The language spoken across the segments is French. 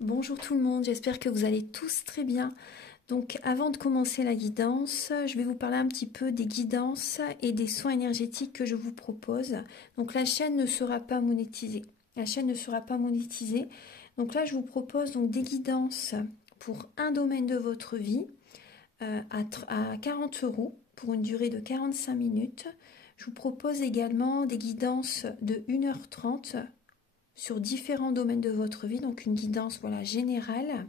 Bonjour tout le monde, j'espère que vous allez tous très bien. Donc avant de commencer la guidance, je vais vous parler un petit peu des guidances et des soins énergétiques que je vous propose. Donc la chaîne ne sera pas monétisée. La chaîne ne sera pas monétisée. Donc là je vous propose donc des guidances pour un domaine de votre vie à 40 € pour une durée de 45 minutes. Je vous propose également des guidances de 1h30 sur différents domaines de votre vie, donc une guidance voilà, générale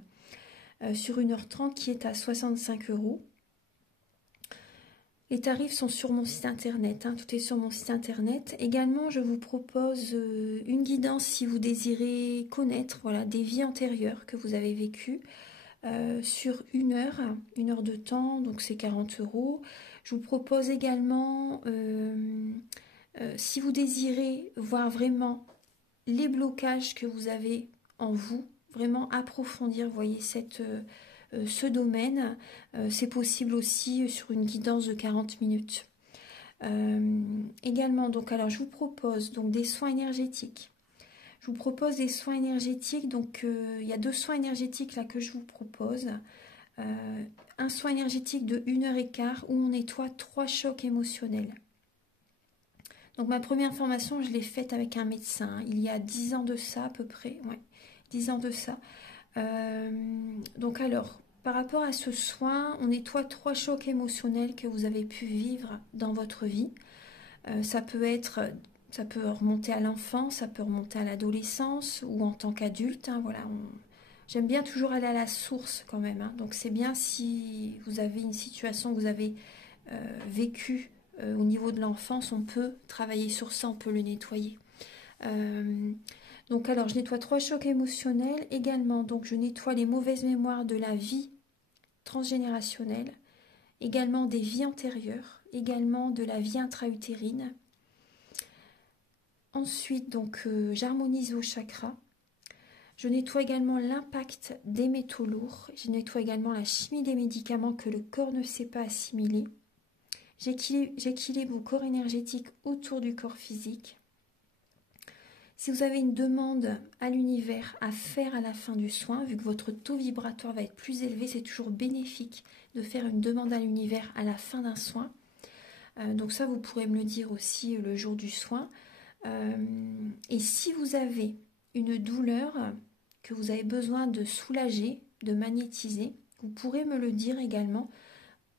sur 1h30 qui est à 65 €. Les tarifs sont sur mon site internet, tout est sur mon site internet. Également, je vous propose une guidance si vous désirez connaître voilà, des vies antérieures que vous avez vécues sur une heure de temps, donc c'est 40 €. Je vous propose également, si vous désirez voir vraiment les blocages que vous avez en vous, vraiment approfondir, voyez, ce domaine, c'est possible aussi sur une guidance de 40 minutes. Également, donc, alors je vous propose donc des soins énergétiques. Je vous propose des soins énergétiques, donc il y a 2 soins énergétiques là que je vous propose. Un soin énergétique de 1h15 où on nettoie 3 chocs émotionnels. Donc ma première formation, je l'ai faite avec un médecin, il y a 10 ans de ça à peu près, ouais, 10 ans de ça. Donc alors, par rapport à ce soin, on nettoie 3 chocs émotionnels que vous avez pu vivre dans votre vie. Ça peut remonter à l'enfance, ça peut remonter à l'adolescence ou en tant qu'adulte. Voilà, j'aime bien toujours aller à la source quand même. Donc c'est bien si vous avez une situation que vous avez vécue au niveau de l'enfance, on peut travailler sur ça, on peut le nettoyer. Donc alors je nettoie 3 chocs émotionnels également, donc je nettoie les mauvaises mémoires de la vie transgénérationnelle, également des vies antérieures, également de la vie intra-utérine. Ensuite donc j'harmonise vos chakras. Je nettoie également l'impact des métaux lourds, je nettoie également la chimie des médicaments que le corps ne sait pas assimiler. J'équilibre vos corps énergétiques autour du corps physique. Si vous avez une demande à l'univers à faire à la fin du soin, vu que votre taux vibratoire va être plus élevé, c'est toujours bénéfique de faire une demande à l'univers à la fin d'un soin. Donc ça, vous pourrez me le dire aussi le jour du soin. Et si vous avez une douleur que vous avez besoin de soulager, de magnétiser, vous pourrez me le dire également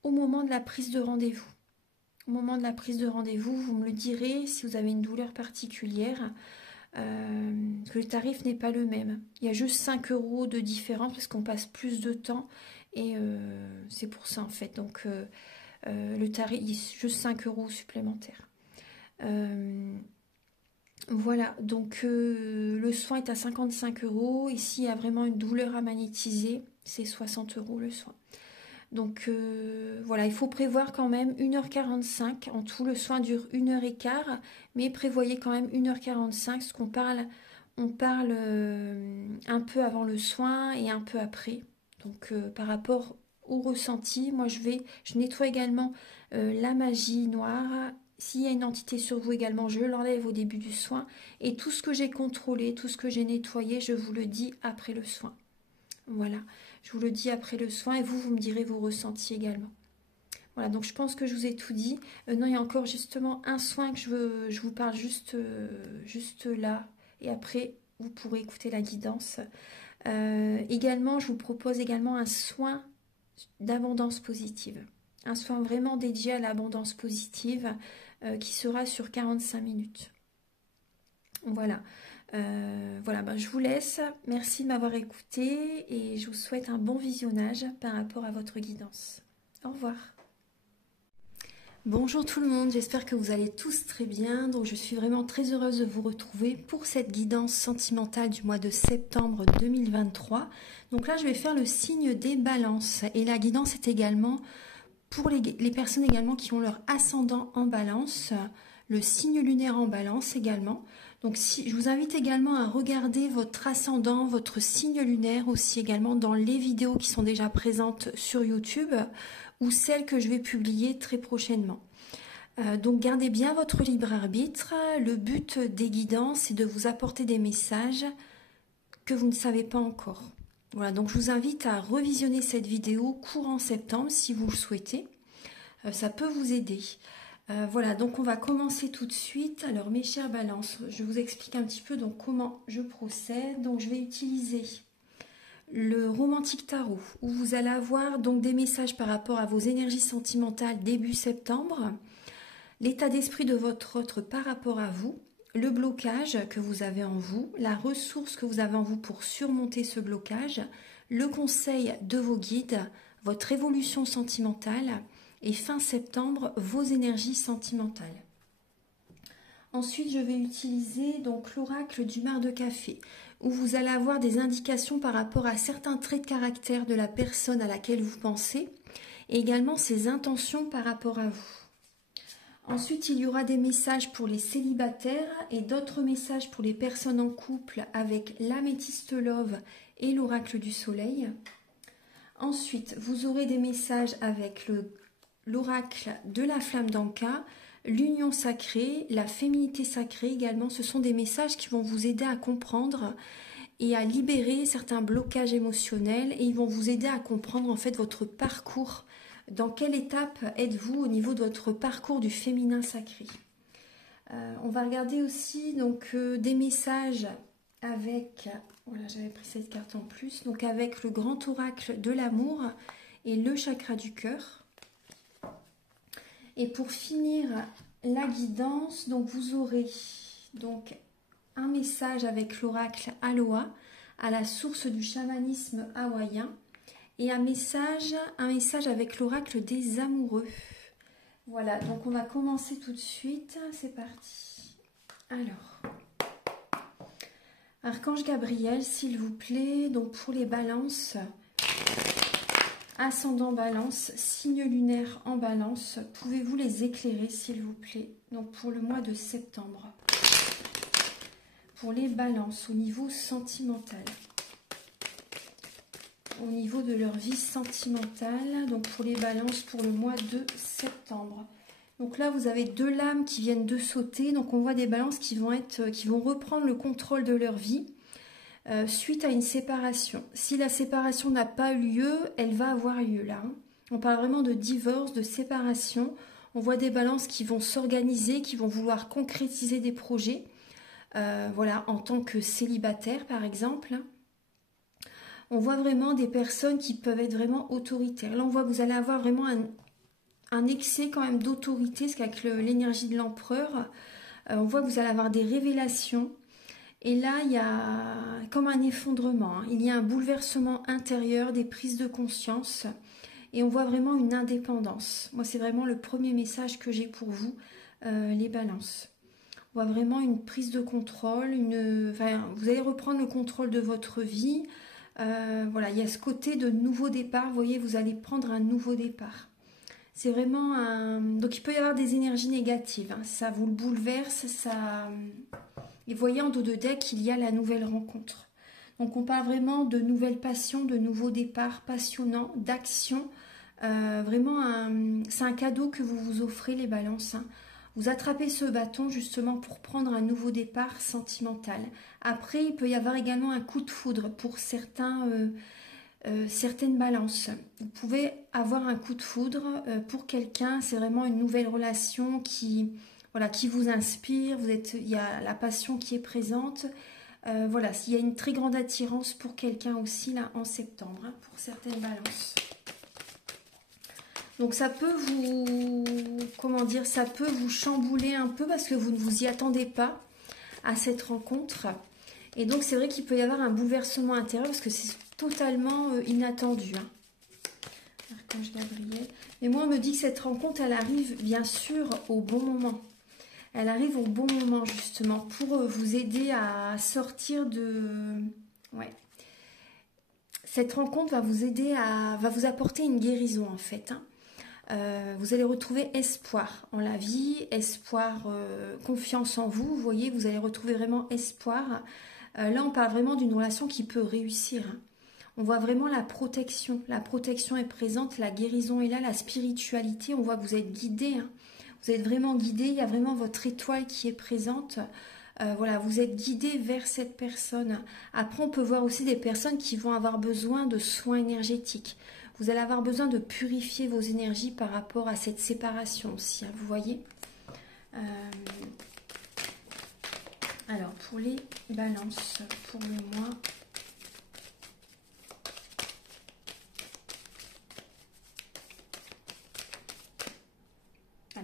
au moment de la prise de rendez-vous. Au moment de la prise de rendez-vous, vous me le direz si vous avez une douleur particulière, que le tarif n'est pas le même. Il y a juste 5 € de différence parce qu'on passe plus de temps et c'est pour ça en fait. Donc le tarif, il y a juste 5 € supplémentaires. Voilà, donc le soin est à 55 €. Ici, il y a vraiment une douleur à magnétiser, c'est 60 € le soin. Donc voilà, il faut prévoir quand même 1h45. En tout, le soin dure 1h15, mais prévoyez quand même 1h45, parce qu'on parle, on parle un peu avant le soin et un peu après. Donc par rapport au ressenti, moi je nettoie également la magie noire. S'il y a une entité sur vous également, je l'enlève au début du soin. Et tout ce que j'ai contrôlé, tout ce que j'ai nettoyé, je vous le dis après le soin. Voilà, je vous le dis après le soin et vous me direz vos ressentis également. Voilà, donc je pense que je vous ai tout dit. Non, il y a encore justement un soin que je vous parle juste là. Et après, vous pourrez écouter la guidance. Également, je vous propose également un soin d'abondance positive. Un soin vraiment dédié à l'abondance positive qui sera sur 45 minutes. Voilà. Voilà, je vous laisse. Merci de m'avoir écouté et je vous souhaite un bon visionnage par rapport à votre guidance. Au revoir. Bonjour tout le monde, j'espère que vous allez tous très bien. Donc je suis vraiment très heureuse de vous retrouver pour cette guidance sentimentale du mois de septembre 2023. Donc là, je vais faire le signe des balances et la guidance est également pour les personnes également qui ont leur ascendant en balance, le signe lunaire en balance également. Donc je vous invite également à regarder votre ascendant, votre signe lunaire aussi également dans les vidéos qui sont déjà présentes sur YouTube ou celles que je vais publier très prochainement. Donc gardez bien votre libre arbitre. Le but des guidances est de vous apporter des messages que vous ne savez pas encore. Voilà, donc je vous invite à revisionner cette vidéo courant septembre si vous le souhaitez. Ça peut vous aider. Voilà, donc on va commencer tout de suite. Alors mes chères balances, je vous explique un petit peu donc comment je procède. Donc je vais utiliser le romantique tarot où vous allez avoir donc des messages par rapport à vos énergies sentimentales début septembre, l'état d'esprit de votre autre par rapport à vous, le blocage que vous avez en vous, la ressource que vous avez en vous pour surmonter ce blocage, le conseil de vos guides, votre évolution sentimentale et fin septembre, vos énergies sentimentales. Ensuite, je vais utiliser donc l'oracle du mar de café où vous allez avoir des indications par rapport à certains traits de caractère de la personne à laquelle vous pensez et également ses intentions par rapport à vous. Ensuite, il y aura des messages pour les célibataires et d'autres messages pour les personnes en couple avec l'améthyste love et l'oracle du soleil. Ensuite, vous aurez des messages avec l'oracle de la flamme d'Anka, l'union sacrée, la féminité sacrée également. Ce sont des messages qui vont vous aider à comprendre et à libérer certains blocages émotionnels et ils vont vous aider à comprendre en fait votre parcours. Dans quelle étape êtes-vous au niveau de votre parcours du féminin sacré? On va regarder aussi donc des messages avec, voilà, j'avais pris cette carte en plus, donc avec le grand oracle de l'amour et le chakra du cœur. Et pour finir la guidance, donc vous aurez donc un message avec l'oracle Aloha à la source du chamanisme hawaïen. Et un message avec l'oracle des amoureux. Voilà, donc on va commencer tout de suite. C'est parti. Alors, Archange Gabriel, s'il vous plaît. Donc pour les balances, ascendant balance, signe lunaire en balance, pouvez-vous les éclairer, s'il vous plaît? Donc pour le mois de septembre. Pour les balances au niveau sentimental. Au niveau de leur vie sentimentale, donc pour les balances pour le mois de septembre. Donc là, vous avez deux lames qui viennent de sauter, donc on voit des balances qui vont reprendre le contrôle de leur vie suite à une séparation. Si la séparation n'a pas eu lieu, elle va avoir lieu là. On parle vraiment de divorce, de séparation. On voit des balances qui vont s'organiser, qui vont vouloir concrétiser des projets, voilà, en tant que célibataire par exemple. On voit vraiment des personnes qui peuvent être vraiment autoritaires. Là, on voit que vous allez avoir vraiment un excès quand même d'autorité, parce qu'avec l'énergie de l'empereur, on voit que vous allez avoir des révélations. Et là, il y a comme un effondrement. Il y a un bouleversement intérieur, des prises de conscience. Et on voit vraiment une indépendance. Moi, c'est vraiment le premier message que j'ai pour vous, les balances. On voit vraiment une prise de contrôle. Vous allez reprendre le contrôle de votre vie. Voilà, il y a ce côté de nouveau départ. Vous voyez, vous allez prendre un nouveau départ. C'est vraiment un... Donc, il peut y avoir des énergies négatives. Hein. Ça vous le bouleverse. Et vous voyez, en dos de deck, il y a la nouvelle rencontre. Donc, on parle vraiment de nouvelles passions, de nouveaux départs passionnants, d'action. Vraiment, c'est un cadeau que vous vous offrez, les balances. Hein. Vous attrapez ce bâton justement pour prendre un nouveau départ sentimental. Après, il peut y avoir également un coup de foudre pour certaines balances. Vous pouvez avoir un coup de foudre pour quelqu'un. C'est vraiment une nouvelle relation qui vous inspire. Il y a la passion qui est présente. Voilà, il y a une très grande attirance pour quelqu'un aussi là en septembre, hein, pour certaines balances. Donc ça peut ça peut vous chambouler un peu parce que vous ne vous y attendez pas à cette rencontre. Et donc c'est vrai qu'il peut y avoir un bouleversement intérieur parce que c'est totalement inattendu. Hein. Archange Gabriel. Mais moi on me dit que cette rencontre elle arrive bien sûr au bon moment. Elle arrive au bon moment justement pour vous aider à sortir de... Ouais. Cette rencontre va vous apporter une guérison en fait. Hein. Vous allez retrouver espoir en la vie, espoir, confiance en vous. Vous voyez, vous allez retrouver vraiment espoir. Là, on parle vraiment d'une relation qui peut réussir. Hein. On voit vraiment la protection. La protection est présente, la guérison est là, la spiritualité. On voit que vous êtes guidé. Hein. Vous êtes vraiment guidé. Il y a vraiment votre étoile qui est présente. Voilà, vous êtes guidé vers cette personne. Après, on peut voir aussi des personnes qui vont avoir besoin de soins énergétiques. Vous allez avoir besoin de purifier vos énergies par rapport à cette séparation aussi, hein, vous voyez. Euh, alors, pour les balances, pour le mois...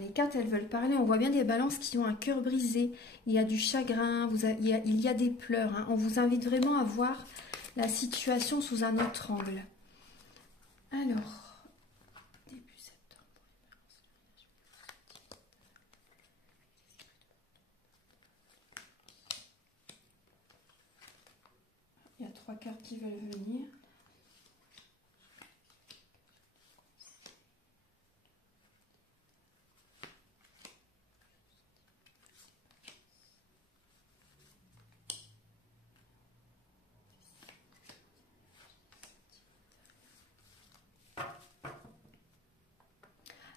Les cartes, elles veulent parler. On voit bien des balances qui ont un cœur brisé. Il y a du chagrin, il y a des pleurs. Hein. On vous invite vraiment à voir la situation sous un autre angle. Alors, début septembre. Il y a 3 cartes qui veulent venir.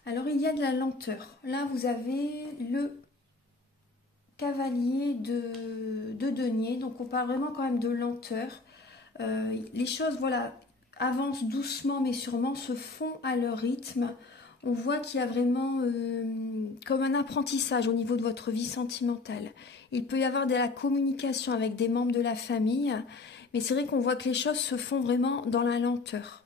Alors, il y a de la lenteur. Là, vous avez le cavalier de denier. Donc, on parle vraiment quand même de lenteur. Les choses, voilà, avancent doucement mais sûrement, se font à leur rythme. On voit qu'il y a vraiment comme un apprentissage au niveau de votre vie sentimentale. Il peut y avoir de la communication avec des membres de la famille, mais c'est vrai qu'on voit que les choses se font vraiment dans la lenteur.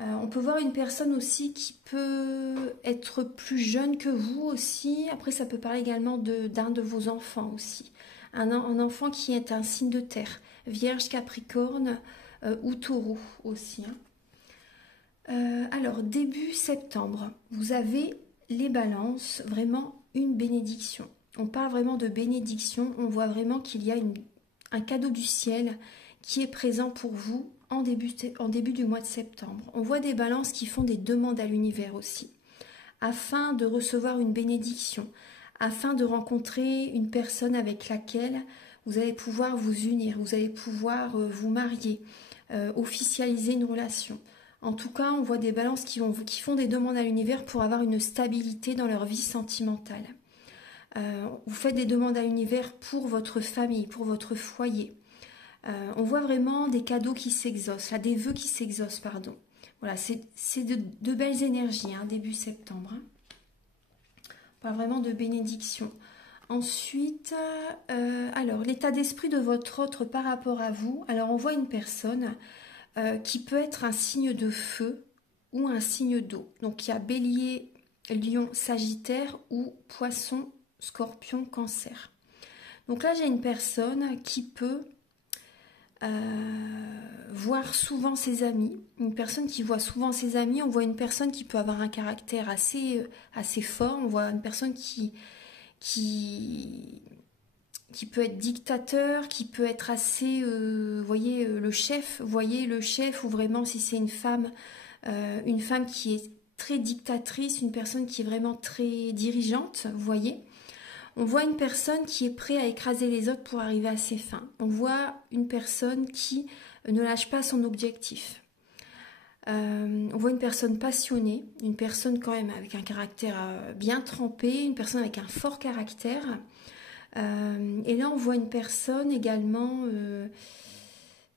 On peut voir une personne aussi qui peut être plus jeune que vous aussi. Après, ça peut parler également d'un de vos enfants aussi. Un enfant qui est un signe de terre, Vierge, Capricorne ou Taureau aussi. Hein. Alors, début septembre, vous avez les balances, vraiment une bénédiction. On parle vraiment de bénédiction. On voit vraiment qu'il y a un cadeau du ciel qui est présent pour vous en début du mois de septembre. On voit des balances qui font des demandes à l'univers aussi, afin de recevoir une bénédiction, afin de rencontrer une personne avec laquelle vous allez pouvoir vous unir, vous allez pouvoir vous marier, officialiser une relation. En tout cas, on voit des balances qui font des demandes à l'univers pour avoir une stabilité dans leur vie sentimentale. Vous faites des demandes à l'univers pour votre famille, pour votre foyer. On voit vraiment des cadeaux qui s'exaucent, là, des vœux qui s'exaucent, pardon. Voilà, c'est de belles énergies, hein, début septembre. Hein. On parle vraiment de bénédiction. Ensuite, alors, l'état d'esprit de votre autre par rapport à vous. Alors, on voit une personne qui peut être un signe de feu ou un signe d'eau. Donc, il y a Bélier, Lion, Sagittaire ou Poisson, Scorpion, Cancer. Donc là, j'ai une personne qui peut voir souvent ses amis, une personne qui voit souvent ses amis. On voit une personne qui peut avoir un caractère assez fort. On voit une personne qui peut être dictateur, qui peut être assez, voyez, le chef, ou vraiment si c'est une femme qui est très dictatrice, une personne qui est vraiment très dirigeante, vous voyez. On voit une personne qui est prête à écraser les autres pour arriver à ses fins. On voit une personne qui ne lâche pas son objectif. On voit une personne passionnée, une personne quand même avec un caractère bien trempé, une personne avec un fort caractère. Et là, on voit une personne également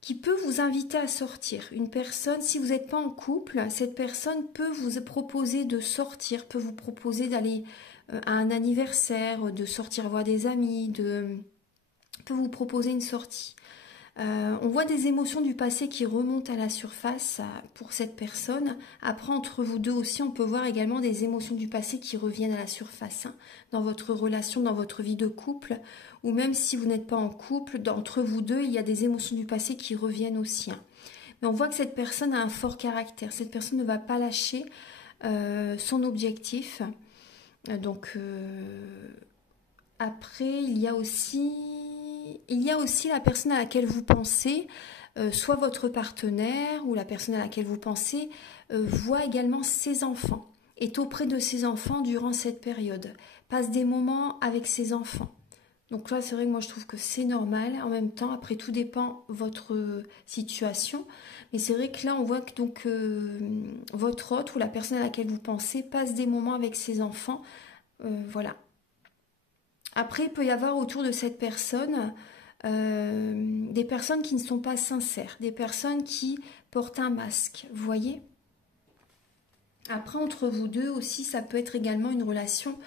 qui peut vous inviter à sortir. Une personne, si vous n'êtes pas en couple, cette personne peut vous proposer de sortir, peut vous proposer d'aller à un anniversaire, de sortir voir des amis, peut vous proposer une sortie. On voit des émotions du passé qui remontent à la surface pour cette personne. Après, entre vous deux aussi, on peut voir également des émotions du passé qui reviennent à la surface, hein, dans votre relation, dans votre vie de couple, ou même si vous n'êtes pas en couple, entre vous deux, il y a des émotions du passé qui reviennent aussi. Hein. Mais on voit que cette personne a un fort caractère. Cette personne ne va pas lâcher son objectif. Donc, après, il y a aussi la personne à laquelle vous pensez, soit votre partenaire ou la personne à laquelle vous pensez, voit également ses enfants, est auprès de ses enfants durant cette période, passe des moments avec ses enfants. Donc là, c'est vrai que moi, je trouve que c'est normal. En même temps, après, tout dépend de votre situation. Mais c'est vrai que là, on voit que donc, votre hôte ou la personne à laquelle vous pensez passe des moments avec ses enfants. Voilà. Après, il peut y avoir autour de cette personne des personnes qui ne sont pas sincères, des personnes qui portent un masque, vous voyez. Après, entre vous deux aussi, ça peut être également une relation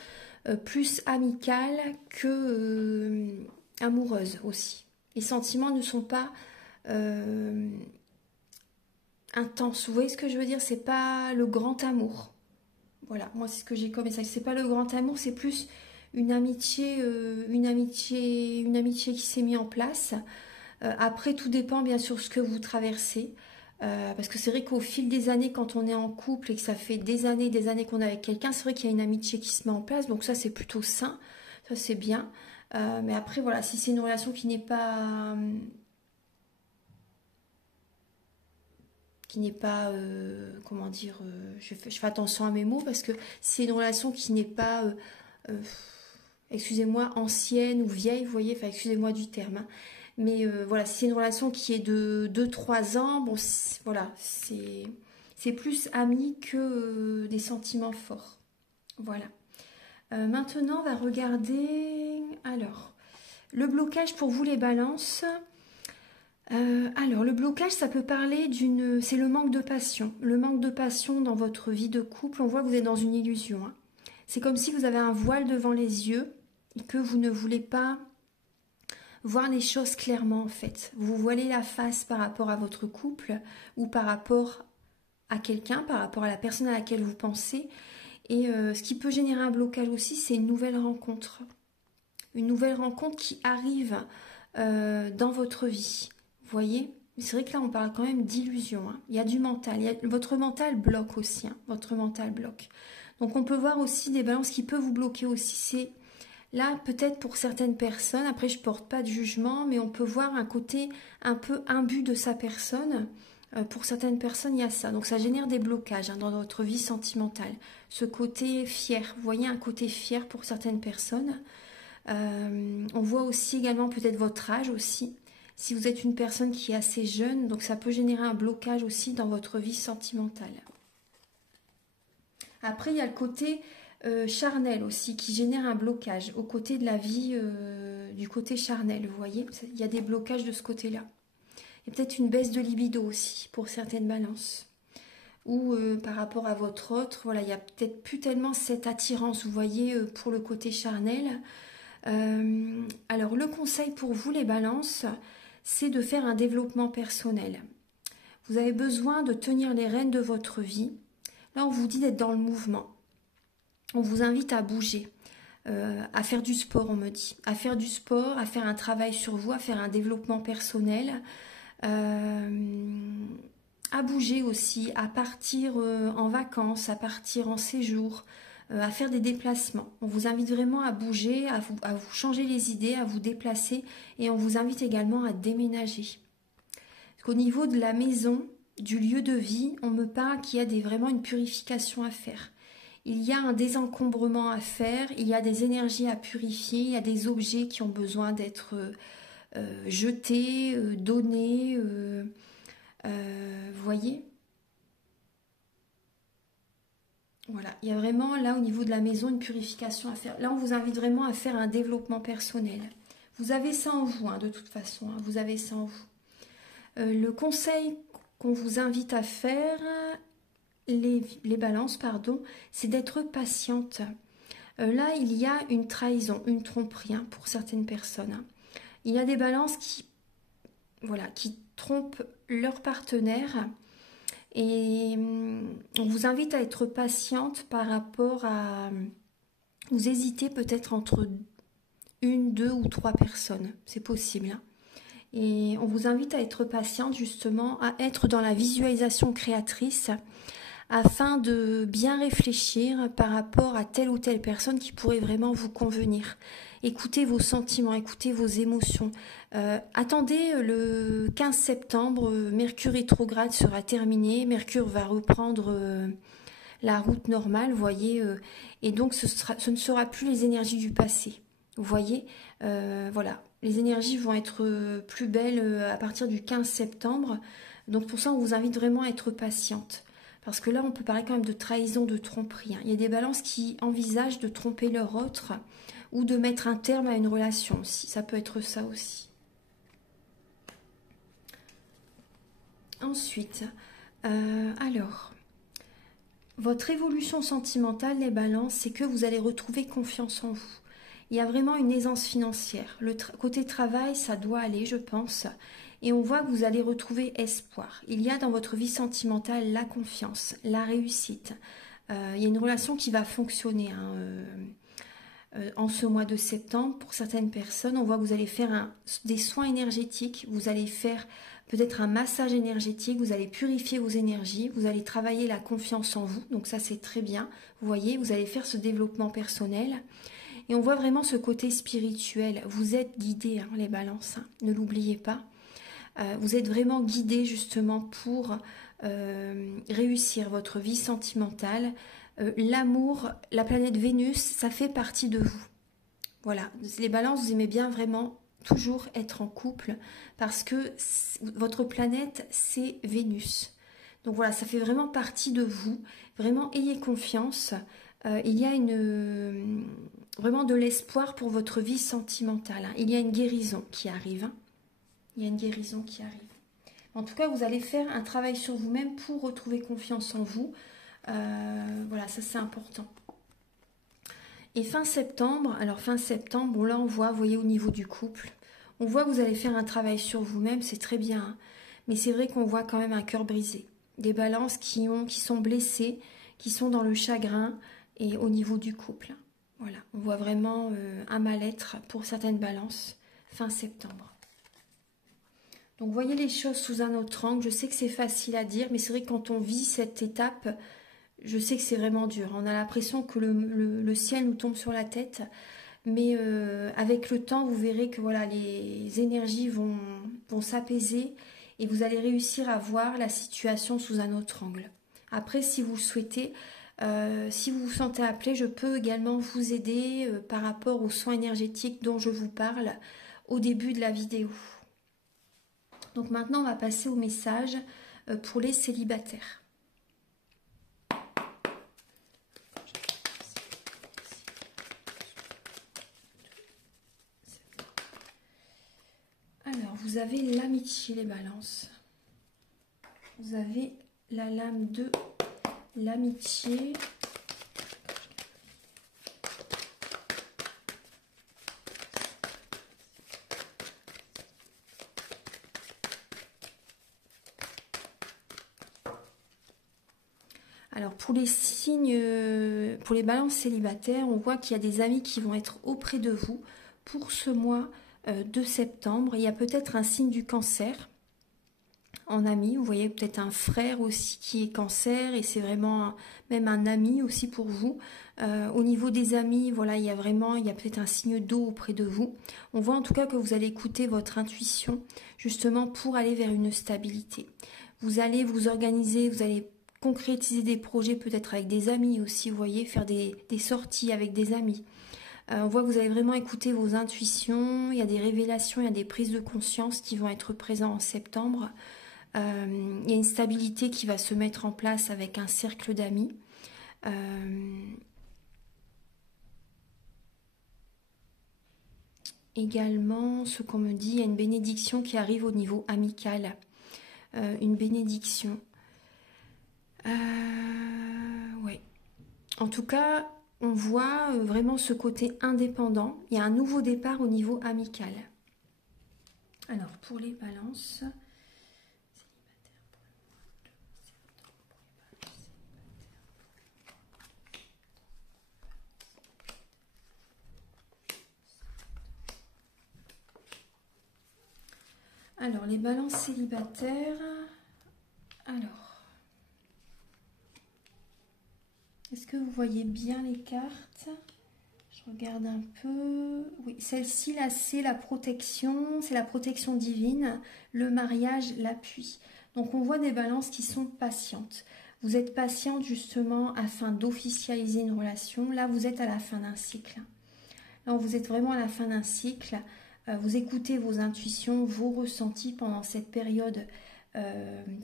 plus amicale que amoureuse aussi. Les sentiments ne sont pas intenses. Vous voyez ce que je veux dire? C'est pas le grand amour. Voilà, moi c'est ce que j'ai comme message. C'est pas le grand amour, c'est plus une amitié qui s'est mise en place. Après, tout dépend bien sûr ce que vous traversez. Parce que c'est vrai qu'au fil des années, quand on est en couple et que ça fait des années qu'on est avec quelqu'un, c'est vrai qu'il y a une amitié qui se met en place. Donc ça, c'est plutôt sain. Ça, c'est bien. Mais après, voilà, si c'est une relation qui n'est pas, comment dire, je fais attention à mes mots parce que si c'est une relation qui n'est pas, euh, excusez-moi, ancienne ou vieille, vous voyez, enfin, excusez-moi du terme, hein. Mais voilà, si c'est une relation qui est de 2 3 ans, bon, voilà, c'est plus ami que des sentiments forts. Voilà. Maintenant, on va regarder. Alors, le blocage pour vous, les balances. Alors, le blocage, ça peut parler d'une... C'est le manque de passion. Le manque de passion dans votre vie de couple, on voit que vous êtes dans une illusion, hein. C'est comme si vous avez un voile devant les yeux et que vous ne voulez pas voir les choses clairement, en fait. Vous voilez la face par rapport à votre couple ou par rapport à quelqu'un, par rapport à la personne à laquelle vous pensez. Et ce qui peut générer un blocage aussi, c'est une nouvelle rencontre. Une nouvelle rencontre qui arrive dans votre vie. Vous voyez? C'est vrai que là, on parle quand même d'illusion, hein. Il y a du mental. Votre mental bloque aussi, hein. Votre mental bloque. Donc, on peut voir aussi des balances qui peuvent vous bloquer aussi. C'est là, peut-être pour certaines personnes, après, je ne porte pas de jugement, mais on peut voir un côté un peu imbu de sa personne. Pour certaines personnes, il y a ça. Donc, ça génère des blocages, hein, dans votre vie sentimentale. Ce côté fier. Vous voyez un côté fier pour certaines personnes. On voit aussi également peut-être votre âge aussi. Si vous êtes une personne qui est assez jeune, donc ça peut générer un blocage aussi dans votre vie sentimentale. Après, il y a le côté charnel aussi qui génère un blocage au côté de la vie du côté charnel, vous voyez. Il y a des blocages de ce côté-là. Il y a peut-être une baisse de libido aussi pour certaines balances. Ou par rapport à votre autre, voilà, il n'y a peut-être plus tellement cette attirance, vous voyez, pour le côté charnel. Alors, le conseil pour vous, les balances, c'est de faire un développement personnel. Vous avez besoin de tenir les rênes de votre vie. Là, on vous dit d'être dans le mouvement. On vous invite à bouger, à faire du sport, on me dit. À faire du sport, à faire un travail sur vous, à faire un développement personnel. À bouger aussi, à partir en vacances, à partir en séjour, à faire des déplacements. On vous invite vraiment à bouger, à vous changer les idées, à vous déplacer et on vous invite également à déménager. Parce qu'au niveau de la maison, du lieu de vie, on me parle qu'il y a vraiment une purification à faire. Il y a un désencombrement à faire, il y a des énergies à purifier, il y a des objets qui ont besoin d'être jetés, donnés, vous voyez? Voilà, il y a vraiment là au niveau de la maison une purification à faire. Là, on vous invite vraiment à faire un développement personnel. Vous avez ça en vous, hein, de toute façon, hein, vous avez ça en vous. Le conseil qu'on vous invite à faire, les balances, pardon, c'est d'être patiente. Là, il y a une trahison, une tromperie, hein, pour certaines personnes, hein. Il y a des balances qui trompent leur partenaire. Et on vous invite à être patiente par rapport à... Vous hésitez peut-être entre 1, 2 ou 3 personnes. C'est possible, hein. Et on vous invite à être patiente justement, à être dans la visualisation créatrice afin de bien réfléchir par rapport à telle ou telle personne qui pourrait vraiment vous convenir. Écoutez vos sentiments, écoutez vos émotions. Attendez le 15 septembre, Mercure rétrograde sera terminé, Mercure va reprendre la route normale, vous voyez, et donc ce ne sera plus les énergies du passé. Vous voyez, voilà, les énergies vont être plus belles à partir du 15 septembre. Donc pour ça, on vous invite vraiment à être patiente. Parce que là, on peut parler quand même de trahison, de tromperie, hein. Il y a des balances qui envisagent de tromper leur autre ou de mettre un terme à une relation aussi. Ça peut être ça aussi. Ensuite, alors, votre évolution sentimentale, les balances, c'est que vous allez retrouver confiance en vous. Il y a vraiment une aisance financière. Le côté travail, ça doit aller, je pense. Et on voit que vous allez retrouver espoir. Il y a dans votre vie sentimentale la confiance, la réussite. Il y a une relation qui va fonctionner en ce mois de septembre. Pour certaines personnes, on voit que vous allez faire des soins énergétiques. Vous allez faire peut-être un massage énergétique. Vous allez purifier vos énergies. Vous allez travailler la confiance en vous. Donc ça, c'est très bien. Vous voyez, vous allez faire ce développement personnel. Et on voit vraiment ce côté spirituel. Vous êtes guidés, hein, les balances, hein, ne l'oubliez pas. Vous êtes vraiment guidés justement pour réussir votre vie sentimentale. L'amour, la planète Vénus, ça fait partie de vous. Voilà, les balances, vous aimez bien vraiment toujours être en couple parce que votre planète, c'est Vénus. Donc voilà, ça fait vraiment partie de vous. Vraiment, ayez confiance. Il y a vraiment de l'espoir pour votre vie sentimentale, hein. Il y a une guérison qui arrive. Hein. Il y a une guérison qui arrive. En tout cas, vous allez faire un travail sur vous-même pour retrouver confiance en vous. Voilà, ça c'est important. Et fin septembre, alors fin septembre, bon là on voit, vous voyez au niveau du couple, on voit que vous allez faire un travail sur vous-même, c'est très bien. Hein. Mais c'est vrai qu'on voit quand même un cœur brisé. Des balances qui sont blessées, qui sont dans le chagrin et au niveau du couple. Voilà, on voit vraiment un mal-être pour certaines balances fin septembre. Donc voyez les choses sous un autre angle. Je sais que c'est facile à dire, mais c'est vrai que quand on vit cette étape, je sais que c'est vraiment dur. On a l'impression que le ciel nous tombe sur la tête. Mais avec le temps, vous verrez que voilà, les énergies vont s'apaiser et vous allez réussir à voir la situation sous un autre angle. Après, si vous le souhaitez, si vous vous sentez appelé, je peux également vous aider par rapport aux soins énergétiques dont je vous parle au début de la vidéo. Donc maintenant, on va passer au message pour les célibataires. Alors, vous avez l'amitié, les balances. Vous avez la lame de l'amitié. Alors pour les signes, pour les balances célibataires, on voit qu'il y a des amis qui vont être auprès de vous pour ce mois de septembre. Il y a peut-être un signe du cancer en ami. Vous voyez peut-être un frère aussi qui est cancer et c'est vraiment même un ami aussi pour vous. Au niveau des amis, voilà, il y a peut-être un signe d'eau auprès de vous. On voit en tout cas que vous allez écouter votre intuition justement pour aller vers une stabilité. Vous allez vous organiser, vous allez concrétiser des projets peut-être avec des amis aussi, vous voyez, faire des sorties avec des amis. On voit que vous allez vraiment écouter vos intuitions, il y a des révélations, il y a des prises de conscience qui vont être présentes en septembre. Il y a une stabilité qui va se mettre en place avec un cercle d'amis. Également, ce qu'on me dit, il y a une bénédiction qui arrive au niveau amical. Une bénédiction. Ouais. En tout cas, on voit vraiment ce côté indépendant. Il y a un nouveau départ au niveau amical. Alors, pour les balances... Alors, les balances célibataires... Alors... Est-ce que vous voyez bien les cartes? Je regarde un peu. Oui, celle-ci, là, c'est la protection divine, le mariage, l'appui. Donc, on voit des balances qui sont patientes. Vous êtes patiente, justement, afin d'officialiser une relation. Là, vous êtes à la fin d'un cycle. Là, vous êtes vraiment à la fin d'un cycle. Vous écoutez vos intuitions, vos ressentis pendant cette période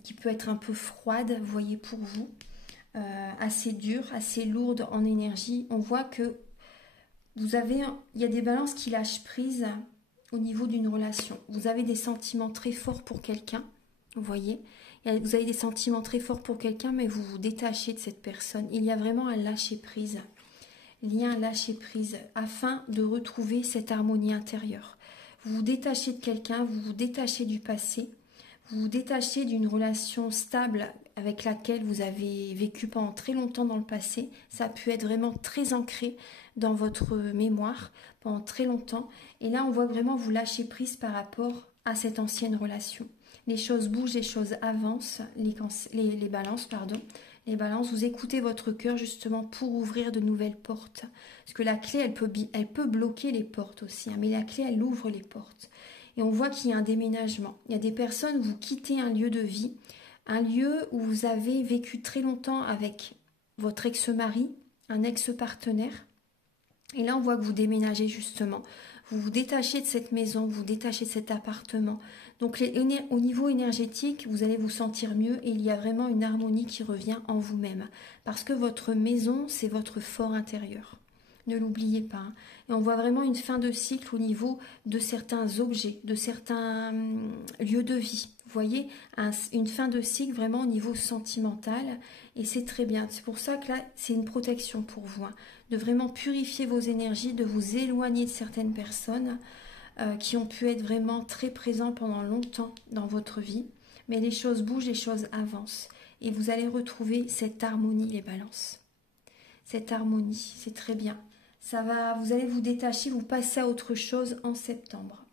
qui peut être un peu froide, vous voyez, pour vous. Assez dure, assez lourde en énergie. On voit que Il y a des balances qui lâchent prise au niveau d'une relation. Vous avez des sentiments très forts pour quelqu'un, vous voyez. Vous avez des sentiments très forts pour quelqu'un, mais vous vous détachez de cette personne. Il y a vraiment un lâcher prise. Il y a un lâcher prise afin de retrouver cette harmonie intérieure. Vous vous détachez de quelqu'un, vous vous détachez du passé, vous vous détachez d'une relation stable avec laquelle vous avez vécu pendant très longtemps dans le passé. Ça a pu être vraiment très ancré dans votre mémoire pendant très longtemps. Et là, on voit vraiment vous lâcher prise par rapport à cette ancienne relation. Les choses bougent, les choses avancent, les balances, pardon. Les balances, vous écoutez votre cœur justement pour ouvrir de nouvelles portes. Parce que la clé, elle peut bloquer les portes aussi, hein, mais la clé, elle ouvre les portes. Et on voit qu'il y a un déménagement. Il y a des personnes, vous quittez un lieu de vie, un lieu où vous avez vécu très longtemps avec votre ex-mari, un ex-partenaire. Et là, on voit que vous déménagez justement. Vous vous détachez de cette maison, vous vous détachez de cet appartement. Donc au niveau énergétique, vous allez vous sentir mieux et il y a vraiment une harmonie qui revient en vous-même. Parce que votre maison, c'est votre fort intérieur. Ne l'oubliez pas. Hein. Et on voit vraiment une fin de cycle au niveau de certains objets, de certains lieux de vie. Vous voyez, une fin de cycle vraiment au niveau sentimental. Et c'est très bien. C'est pour ça que là, c'est une protection pour vous. Hein, de vraiment purifier vos énergies, de vous éloigner de certaines personnes qui ont pu être vraiment très présents pendant longtemps dans votre vie. Mais les choses bougent, les choses avancent. Et vous allez retrouver cette harmonie, les balances. Cette harmonie, c'est très bien. Vous allez vous détacher, vous passer à autre chose en septembre.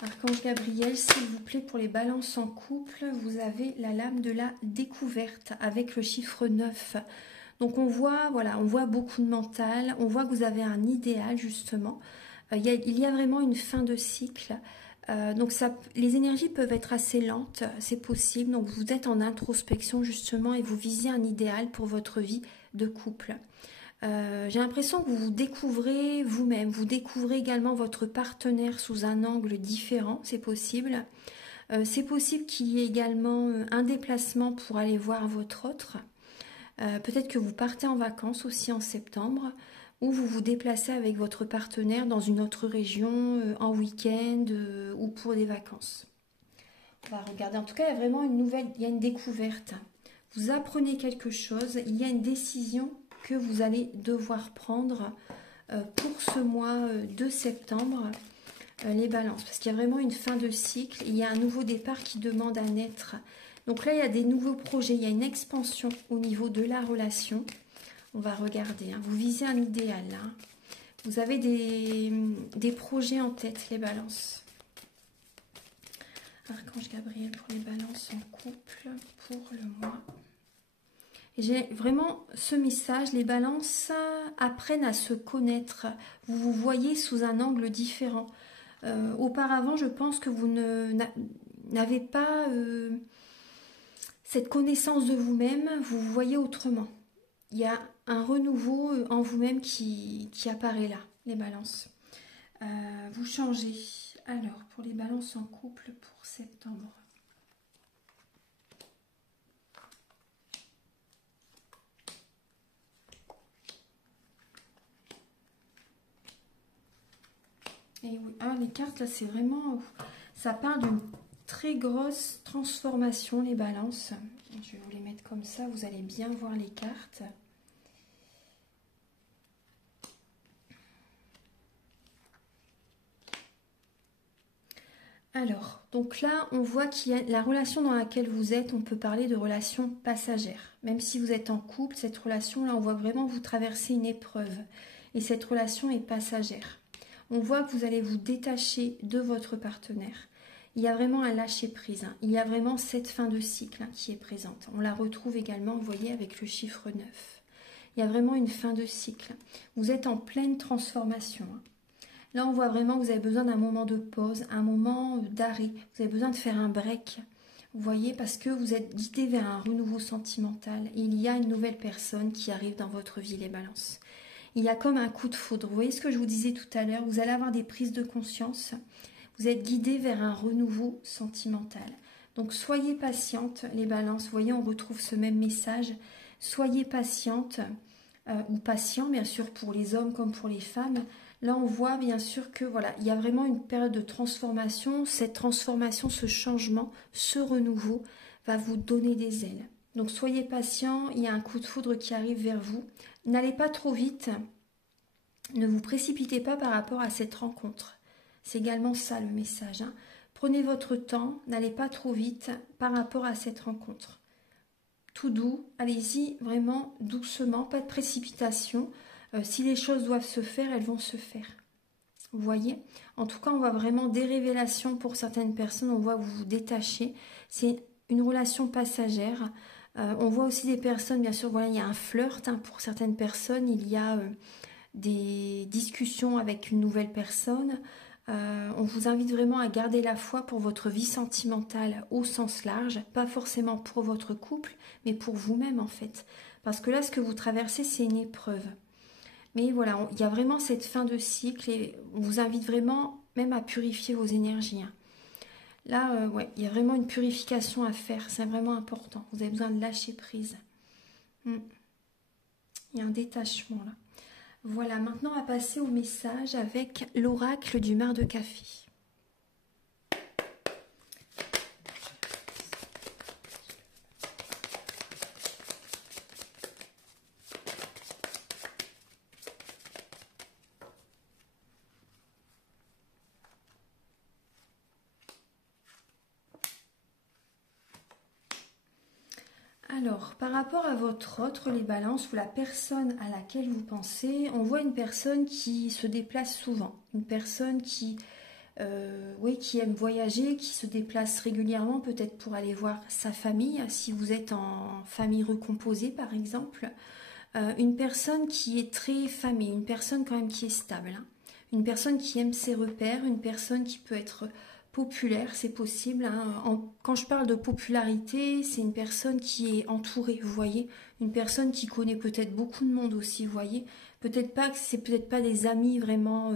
Archange Gabriel, s'il vous plaît, pour les balances en couple, vous avez la lame de la découverte avec le chiffre 9. Donc on voit, voilà, on voit beaucoup de mental, on voit que vous avez un idéal justement. Il y a vraiment une fin de cycle. Donc les énergies peuvent être assez lentes, c'est possible. Donc vous êtes en introspection justement et vous visez un idéal pour votre vie de couple. J'ai l'impression que vous vous découvrez vous-même, vous découvrez également votre partenaire sous un angle différent, c'est possible. C'est possible qu'il y ait également un déplacement pour aller voir votre autre. Peut-être que vous partez en vacances aussi en septembre ou vous vous déplacez avec votre partenaire dans une autre région en week-end ou pour des vacances. On va regarder. En tout cas, il y a vraiment il y a une découverte. Vous apprenez quelque chose, il y a une décision que vous allez devoir prendre pour ce mois de septembre, les balances. Parce qu'il y a vraiment une fin de cycle, il y a un nouveau départ qui demande à naître. Donc là, il y a des nouveaux projets, il y a une expansion au niveau de la relation. On va regarder, hein. Vous visez un idéal, là. Vous avez des projets en tête, les balances. Archange Gabriel pour les balances en couple pour le mois. J'ai vraiment ce message, les balances apprennent à se connaître. Vous vous voyez sous un angle différent. Auparavant, je pense que vous n'avez pas cette connaissance de vous-même, vous vous voyez autrement. Il y a un renouveau en vous-même qui apparaît là, les balances. Vous changez. Alors, pour les balances en couple pour septembre. Et oui, les cartes, là, c'est vraiment... Ça parle d'une très grosse transformation, les balances. Je vais vous les mettre comme ça, vous allez bien voir les cartes. Alors, donc là, on voit qu'il y a la relation dans laquelle vous êtes, on peut parler de relation passagère. Même si vous êtes en couple, cette relation-là, on voit vraiment vous traverser une épreuve. Et cette relation est passagère. On voit que vous allez vous détacher de votre partenaire. Il y a vraiment un lâcher-prise. Hein. Il y a vraiment cette fin de cycle qui est présente. On la retrouve également, vous voyez, avec le chiffre 9. Il y a vraiment une fin de cycle. Vous êtes en pleine transformation. Hein. Là, on voit vraiment que vous avez besoin d'un moment de pause, un moment d'arrêt. Vous avez besoin de faire un break. Vous voyez, parce que vous êtes guidé vers un renouveau sentimental. Et il y a une nouvelle personne qui arrive dans votre vie, les balances. Il y a comme un coup de foudre. Vous voyez ce que je vous disais tout à l'heure. Vous allez avoir des prises de conscience. Vous êtes guidé vers un renouveau sentimental. Donc, soyez patiente, les balances. Vous voyez, on retrouve ce même message. Soyez patiente ou patient, bien sûr, pour les hommes comme pour les femmes. Là, on voit bien sûr que voilà, il y a vraiment une période de transformation. Cette transformation, ce changement, ce renouveau va vous donner des ailes. Donc, soyez patient. Il y a un coup de foudre qui arrive vers vous. N'allez pas trop vite. Ne vous précipitez pas par rapport à cette rencontre. C'est également ça le message, hein. Prenez votre temps. N'allez pas trop vite par rapport à cette rencontre. Tout doux, allez-y vraiment doucement, pas de précipitation. Si les choses doivent se faire, elles vont se faire. Vous voyez? En tout cas, on voit vraiment des révélations pour certaines personnes. On voit vous vous détacher. C'est une relation passagère. On voit aussi des personnes, bien sûr, voilà, il y a un flirt, hein, pour certaines personnes. Il y a des discussions avec une nouvelle personne. On vous invite vraiment à garder la foi pour votre vie sentimentale au sens large, pas forcément pour votre couple, mais pour vous-même en fait. Parce que là, ce que vous traversez, c'est une épreuve. Mais voilà, il y a vraiment cette fin de cycle et on vous invite vraiment même à purifier vos énergies, hein. Là, ouais, il y a vraiment une purification à faire, c'est vraiment important. Vous avez besoin de lâcher prise. Il y a un détachement là. Voilà, maintenant on va passer au message avec l'oracle du mar de café. Alors, par rapport à votre autre, les balances, ou la personne à laquelle vous pensez, on voit une personne qui se déplace souvent. Une personne oui, qui aime voyager, qui se déplace régulièrement, peut-être pour aller voir sa famille, si vous êtes en famille recomposée par exemple. Une personne qui est très famille, une personne quand même qui est stable, hein. Une personne qui aime ses repères, une personne qui peut être populaire, c'est possible, hein. Quand je parle de popularité, c'est une personne qui est entourée, vous voyez, une personne qui connaît peut-être beaucoup de monde aussi, vous voyez. Peut-être pas que c'est peut-être pas des amis vraiment,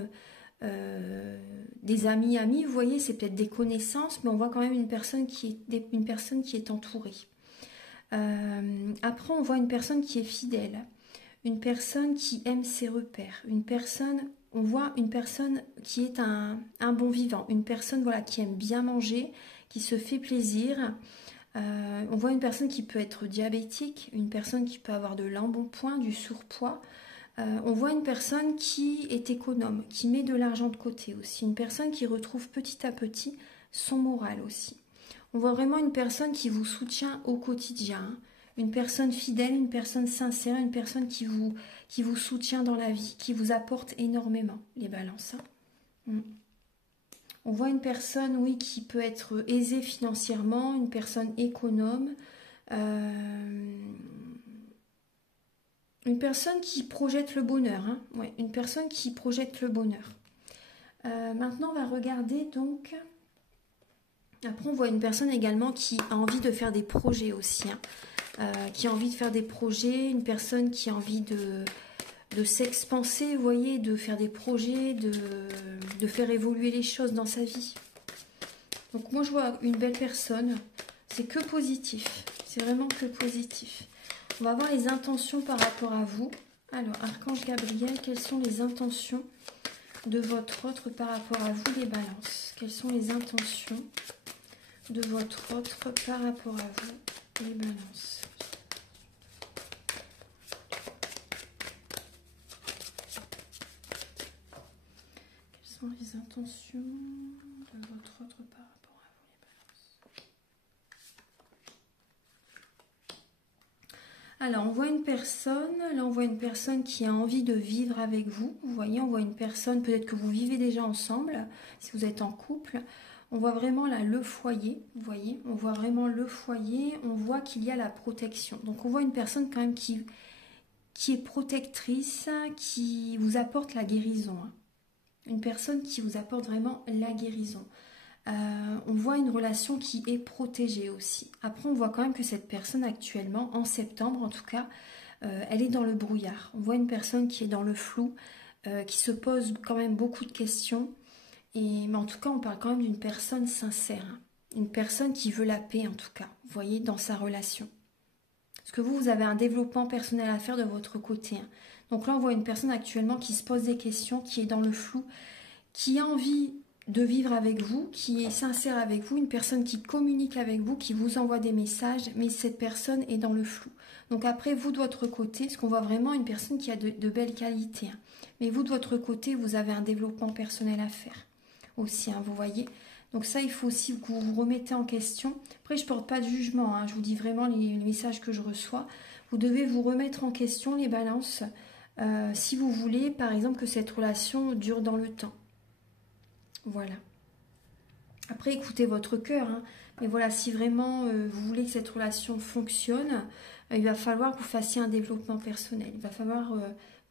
des amis, vous voyez, c'est peut-être des connaissances, mais on voit quand même une personne une personne qui est entourée. Après, on voit une personne qui est fidèle, une personne qui aime ses repères, on voit une personne qui est un bon vivant, une personne voilà, qui aime bien manger, qui se fait plaisir. On voit une personne qui peut être diabétique, une personne qui peut avoir de l'embonpoint, du surpoids. On voit une personne qui est économe, qui met de l'argent de côté aussi, une personne qui retrouve petit à petit son moral aussi. On voit vraiment une personne qui vous soutient au quotidien, hein. Une personne fidèle, une personne sincère, une personne qui vous soutient dans la vie, qui vous apporte énormément, les balances, hein. On voit une personne, oui, qui peut être aisée financièrement, une personne économe, une personne qui projette le bonheur, hein. Ouais, une personne qui projette le bonheur. Maintenant, on va regarder donc... Après, on voit une personne également qui a envie de faire des projets aussi, hein. Qui a envie de faire des projets, une personne qui a envie de s'expanser, vous voyez, de faire des projets, de faire évoluer les choses dans sa vie. Donc moi, je vois une belle personne, c'est que positif, c'est vraiment que positif. On va voir les intentions par rapport à vous. Alors, Archange Gabriel, quelles sont les intentions de votre autre par rapport à vous, les balances? Quelles sont les intentions de votre autre par rapport à vous, les balances? Quelles sont les intentions de votre autre par rapport à vous, les balances? Alors, on voit une personne, là on voit une personne qui a envie de vivre avec vous. Vous voyez, on voit une personne, peut-être que vous vivez déjà ensemble, si vous êtes en couple. On voit vraiment là le foyer, vous voyez, on voit vraiment le foyer, on voit qu'il y a la protection. Donc on voit une personne quand même qui est protectrice, qui vous apporte la guérison, hein. Une personne qui vous apporte vraiment la guérison. On voit une relation qui est protégée aussi. Après, on voit quand même que cette personne actuellement, en septembre en tout cas, elle est dans le brouillard. On voit une personne qui est dans le flou, qui se pose quand même beaucoup de questions. Mais en tout cas, on parle quand même d'une personne sincère, hein. Une personne qui veut la paix en tout cas, vous voyez, dans sa relation. Parce que vous avez un développement personnel à faire de votre côté. Hein. Donc là, on voit une personne actuellement qui se pose des questions, qui est dans le flou, qui a envie de vivre avec vous, qui est sincère avec vous, une personne qui communique avec vous, qui vous envoie des messages, mais cette personne est dans le flou. Donc après, vous de votre côté, parce qu'on voit vraiment une personne qui a de belles qualités, hein. Mais vous de votre côté, vous avez un développement personnel à faire aussi, hein, vous voyez. Donc ça, il faut aussi que vous vous remettez en question. Après, je ne porte pas de jugement, hein, je vous dis vraiment les messages que je reçois. Vous devez vous remettre en question, les balances, si vous voulez, par exemple, que cette relation dure dans le temps. Voilà. Après, écoutez votre cœur, hein. Mais voilà, si vraiment vous voulez que cette relation fonctionne, il va falloir que vous fassiez un développement personnel. Il va falloir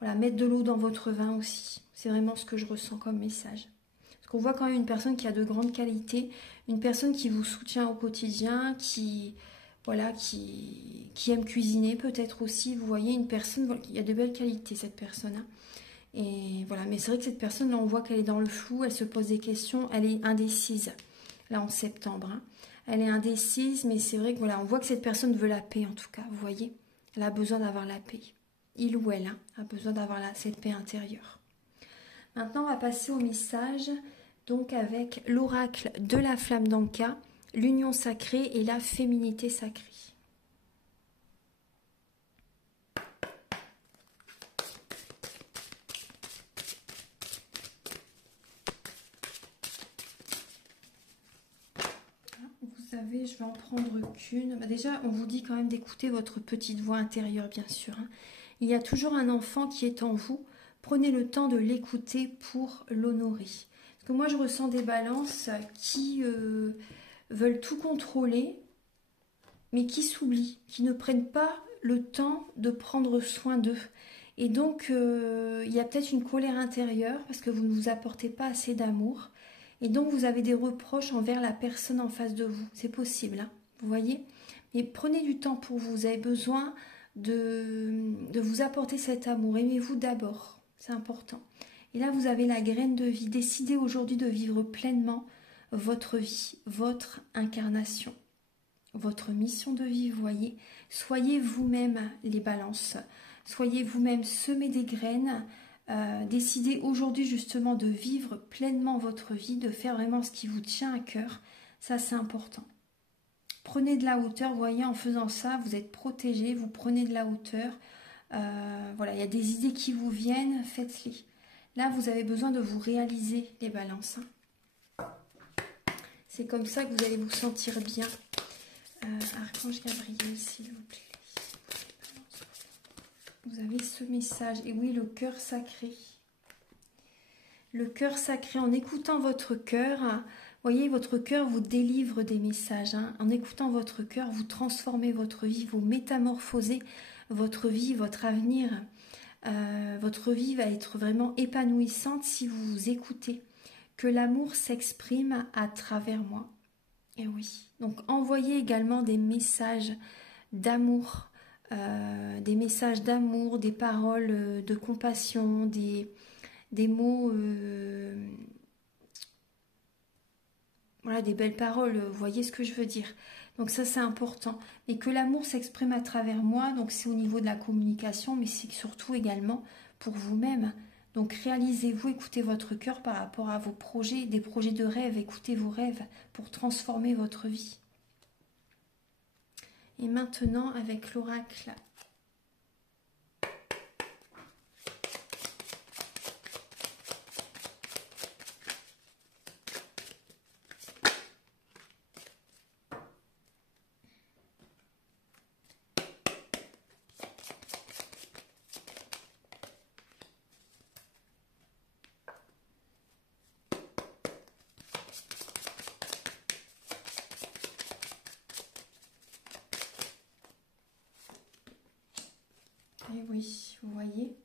voilà, mettre de l'eau dans votre vin aussi. C'est vraiment ce que je ressens comme message. Parce qu'on voit quand même une personne qui a de grandes qualités, une personne qui vous soutient au quotidien, voilà, qui aime cuisiner peut-être aussi. Vous voyez, une personne, voilà, il y a de belles qualités cette personne, hein. Et voilà, mais c'est vrai que cette personne, là, on voit qu'elle est dans le flou, elle se pose des questions, elle est indécise, là, en septembre, hein. Elle est indécise, mais c'est vrai que voilà, on voit que cette personne veut la paix, en tout cas, vous voyez. Elle a besoin d'avoir la paix. Il ou elle, hein, a besoin d'avoir cette paix intérieure. Maintenant, on va passer au message, donc avec l'oracle de la flamme d'Anka, l'union sacrée et la féminité sacrée. Vous savez, je vais en prendre qu'une. Déjà, on vous dit quand même d'écouter votre petite voix intérieure, bien sûr, hein. Il y a toujours un enfant qui est en vous. Prenez le temps de l'écouter pour l'honorer. Parce que moi, je ressens des balances qui veulent tout contrôler, mais qui s'oublient, qui ne prennent pas le temps de prendre soin d'eux. Et donc, il y a peut-être une colère intérieure parce que vous ne vous apportez pas assez d'amour. Et donc, vous avez des reproches envers la personne en face de vous. C'est possible, hein, vous voyez. Mais prenez du temps pour vous. Vous avez besoin de vous apporter cet amour. Aimez-vous d'abord. C'est important. Et là, vous avez la graine de vie. Décidez aujourd'hui de vivre pleinement votre vie, votre incarnation, votre mission de vie, vous voyez. Soyez vous-même les balances. Soyez vous-même, semez des graines. Décidez aujourd'hui justement de vivre pleinement votre vie, de faire vraiment ce qui vous tient à cœur. Ça, c'est important. Prenez de la hauteur, vous voyez, en faisant ça, vous êtes protégé, vous prenez de la hauteur. Voilà, il y a des idées qui vous viennent, faites-les. Là, vous avez besoin de vous réaliser, les balances, hein. C'est comme ça que vous allez vous sentir bien. Archange Gabriel, s'il vous plaît. Vous avez ce message. Et oui, le cœur sacré. Le cœur sacré, en écoutant votre cœur, vous voyez, votre cœur vous délivre des messages, hein. En écoutant votre cœur, vous transformez votre vie, vous métamorphosez votre vie, votre avenir. Votre vie va être vraiment épanouissante si vous vous écoutez. Que l'amour s'exprime à travers moi. Et oui. Donc, envoyez également des messages d'amour. Des messages d'amour, des paroles de compassion, des mots, voilà, des belles paroles, vous voyez ce que je veux dire. Donc ça, c'est important. Et que l'amour s'exprime à travers moi, donc c'est au niveau de la communication, mais c'est surtout également pour vous-même. Donc réalisez-vous, écoutez votre cœur par rapport à vos projets, des projets de rêve, écoutez vos rêves pour transformer votre vie. Et maintenant, avec l'oracle. Et oui, vous voyez.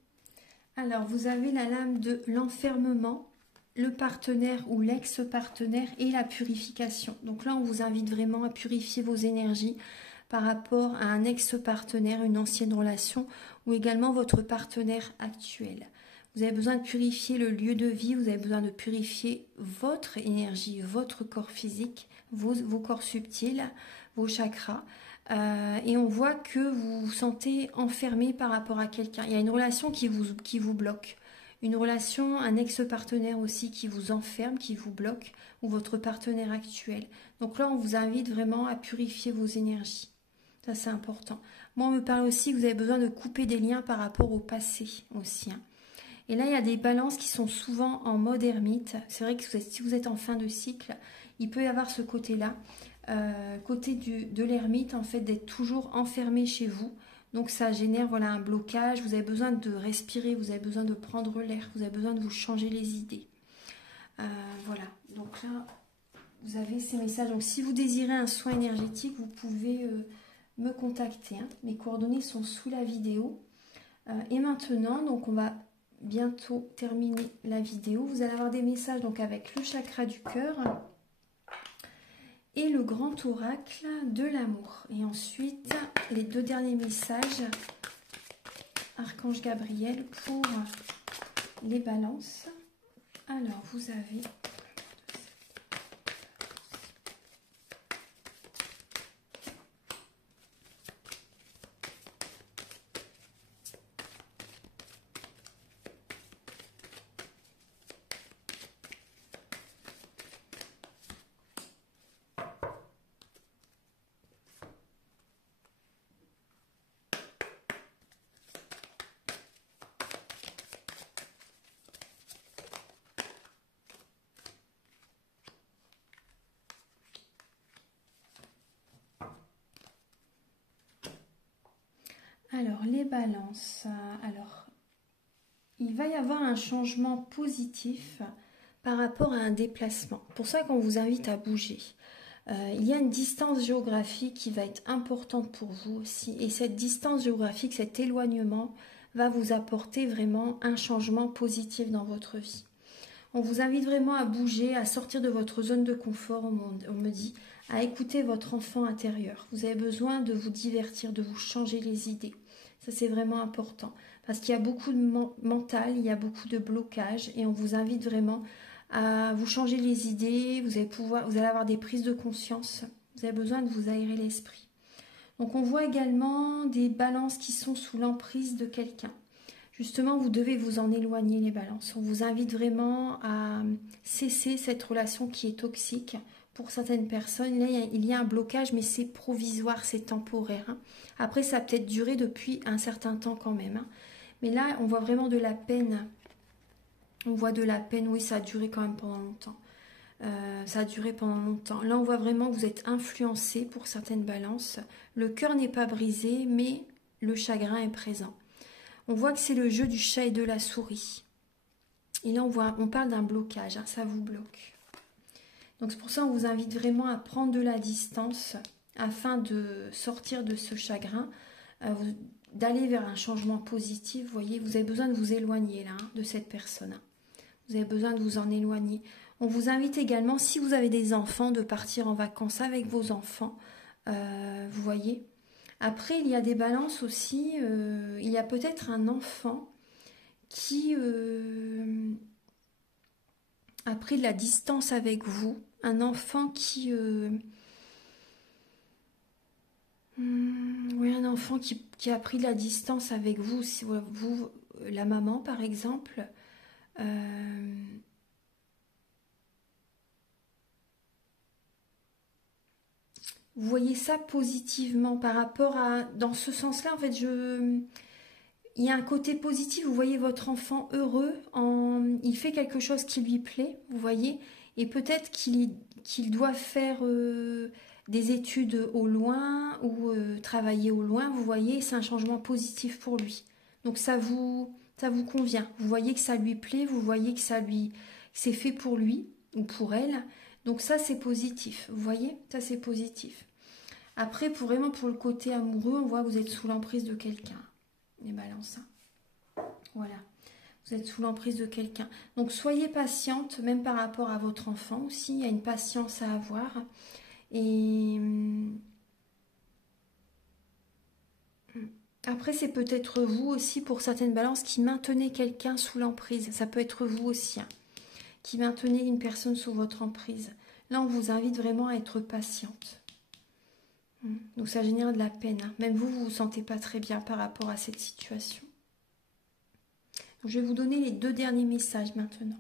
Alors, vous avez la lame de l'enfermement, le partenaire ou l'ex-partenaire et la purification. Donc là, on vous invite vraiment à purifier vos énergies par rapport à un ex-partenaire, une ancienne relation ou également votre partenaire actuel. Vous avez besoin de purifier le lieu de vie, vous avez besoin de purifier votre énergie, votre corps physique, vos corps subtils, vos chakras. Et on voit que vous vous sentez enfermé par rapport à quelqu'un. Il y a une relation qui vous bloque. Une relation, un ex-partenaire aussi qui vous enferme, qui vous bloque, ou votre partenaire actuel. Donc là, on vous invite vraiment à purifier vos énergies. Ça, c'est important. Moi, on me parle aussi que vous avez besoin de couper des liens par rapport au passé aussi. Hein. Et là, il y a des balances qui sont souvent en mode ermite. C'est vrai que si vous êtes en fin de cycle, il peut y avoir ce côté-là. Côté de l'ermite, en fait, d'être toujours enfermé chez vous. Donc ça génère voilà, un blocage, vous avez besoin de respirer, vous avez besoin de prendre l'air, vous avez besoin de vous changer les idées. Voilà, donc là, vous avez ces messages. Donc si vous désirez un soin énergétique, vous pouvez me contacter. Hein. Mes coordonnées sont sous la vidéo. Et maintenant, donc on va bientôt terminer la vidéo. Vous allez avoir des messages donc avec le chakra du cœur et le grand oracle de l'amour. Et ensuite, les deux derniers messages, Archange Gabriel pour les balances. Alors, vous avez... Alors, les balances. Alors, il va y avoir un changement positif par rapport à un déplacement. Pour ça qu'on vous invite à bouger. Il y a une distance géographique qui va être importante pour vous aussi. Et cette distance géographique, cet éloignement, va vous apporter vraiment un changement positif dans votre vie. On vous invite vraiment à bouger, à sortir de votre zone de confort, on me dit, à écouter votre enfant intérieur. Vous avez besoin de vous divertir, de vous changer les idées. Ça, c'est vraiment important. Parce qu'il y a beaucoup de mental, il y a beaucoup de blocages et on vous invite vraiment à vous changer les idées. Vous allez avoir des prises de conscience. Vous avez besoin de vous aérer l'esprit. Donc, on voit également des balances qui sont sous l'emprise de quelqu'un. Justement, vous devez vous en éloigner, les balances. On vous invite vraiment à cesser cette relation qui est toxique. Pour certaines personnes, là, il y a un blocage, mais c'est provisoire, c'est temporaire. Hein. Après, ça a peut-être duré depuis un certain temps quand même. Hein. Mais là, on voit vraiment de la peine. On voit de la peine, oui, ça a duré quand même pendant longtemps. Ça a duré pendant longtemps. Là, on voit vraiment que vous êtes influencé pour certaines balances. Le cœur n'est pas brisé, mais le chagrin est présent. On voit que c'est le jeu du chat et de la souris. Et là, on parle d'un blocage, hein, ça vous bloque. Donc c'est pour ça qu'on vous invite vraiment à prendre de la distance afin de sortir de ce chagrin, d'aller vers un changement positif. Vous voyez, vous avez besoin de vous éloigner là, hein, de cette personne. Hein. Vous avez besoin de vous en éloigner. On vous invite également, si vous avez des enfants, de partir en vacances avec vos enfants. Vous voyez. Après, il y a des balances aussi. Il y a peut-être un enfant qui a pris de la distance avec vous. Un enfant qui... oui, un enfant qui a pris de la distance avec vous. Si vous, la maman, par exemple. Vous voyez ça positivement par rapport à... Dans ce sens-là, en fait, il y a un côté positif. Vous voyez votre enfant heureux. Il fait quelque chose qui lui plaît, vous voyez. Et peut-être qu'il doit faire des études au loin ou travailler au loin, vous voyez. C'est un changement positif pour lui. Donc ça vous convient. Vous voyez que ça lui plaît, vous voyez que c'est fait pour lui ou pour elle. Donc ça, c'est positif. Vous voyez, ça, c'est positif. Après, vraiment pour le côté amoureux, on voit que vous êtes sous l'emprise de quelqu'un. Les balances. Voilà. Vous êtes sous l'emprise de quelqu'un. Donc, soyez patiente, même par rapport à votre enfant aussi. Il y a une patience à avoir. Et après, c'est peut-être vous aussi, pour certaines balances, qui maintenez quelqu'un sous l'emprise. Ça peut être vous aussi, hein, qui maintenez une personne sous votre emprise. Là, on vous invite vraiment à être patiente. Donc ça génère de la peine. Hein. Même vous, vous vous sentez pas très bien par rapport à cette situation. Donc, je vais vous donner les 2 derniers messages maintenant.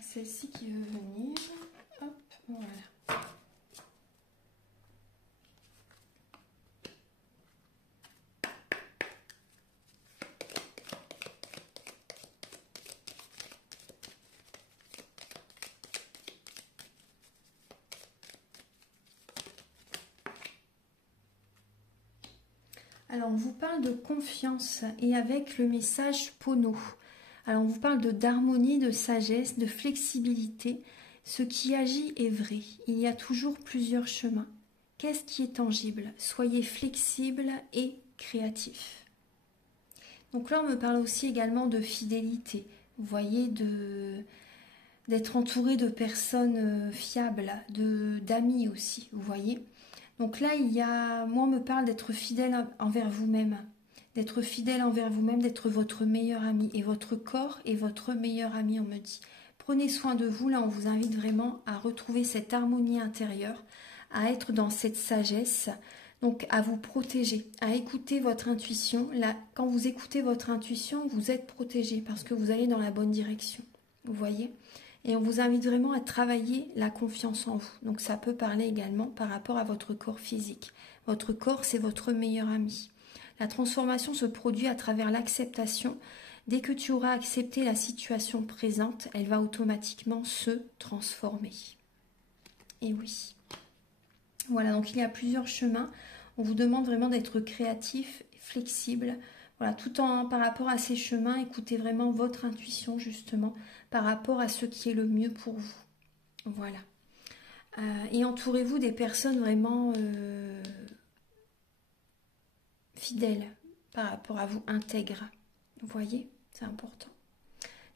Celle-ci qui veut venir. Hop, voilà. Alors, on vous parle de confiance et avec le message Pono. Alors, on vous parle d'harmonie, de sagesse, de flexibilité. Ce qui agit est vrai. Il y a toujours plusieurs chemins. Qu'est-ce qui est tangible? Soyez flexible et créatif. Donc là, on me parle aussi également de fidélité. Vous voyez, d'être entouré de personnes fiables, d'amis aussi, vous voyez. Donc là, moi, on me parle d'être fidèle envers vous-même, d'être fidèle envers vous-même, d'être votre meilleur ami. Et votre corps est votre meilleur ami, on me dit. Prenez soin de vous, là, on vous invite vraiment à retrouver cette harmonie intérieure, à être dans cette sagesse, donc à vous protéger, à écouter votre intuition. Là, quand vous écoutez votre intuition, vous êtes protégé parce que vous allez dans la bonne direction, vous voyez. Et on vous invite vraiment à travailler la confiance en vous. Donc ça peut parler également par rapport à votre corps physique. Votre corps, c'est votre meilleur ami. La transformation se produit à travers l'acceptation. Dès que tu auras accepté la situation présente, elle va automatiquement se transformer. Et oui. Voilà, donc il y a plusieurs chemins. On vous demande vraiment d'être créatif, flexible. Voilà, par rapport à ces chemins, écoutez vraiment votre intuition justement par rapport à ce qui est le mieux pour vous. Voilà. Et entourez-vous des personnes vraiment fidèles par rapport à vous, intègres. Vous voyez, c'est important.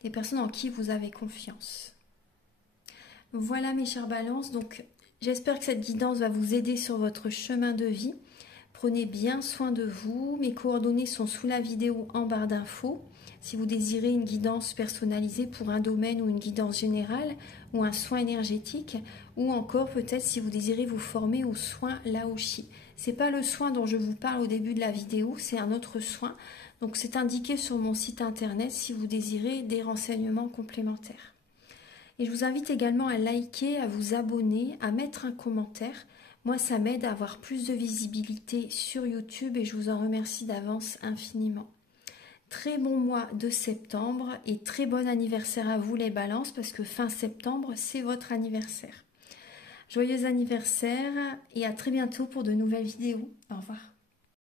Des personnes en qui vous avez confiance. Voilà mes chères balances, donc j'espère que cette guidance va vous aider sur votre chemin de vie. Prenez bien soin de vous. Mes coordonnées sont sous la vidéo en barre d'infos. Si vous désirez une guidance personnalisée pour un domaine ou une guidance générale ou un soin énergétique, ou encore peut-être si vous désirez vous former au soin Laoshi. Ce n'est pas le soin dont je vous parle au début de la vidéo, c'est un autre soin. Donc c'est indiqué sur mon site internet si vous désirez des renseignements complémentaires. Et je vous invite également à liker, à vous abonner, à mettre un commentaire. Moi, ça m'aide à avoir plus de visibilité sur YouTube et je vous en remercie d'avance infiniment. Très bon mois de septembre et très bon anniversaire à vous les balances parce que fin septembre, c'est votre anniversaire. Joyeux anniversaire et à très bientôt pour de nouvelles vidéos. Au revoir.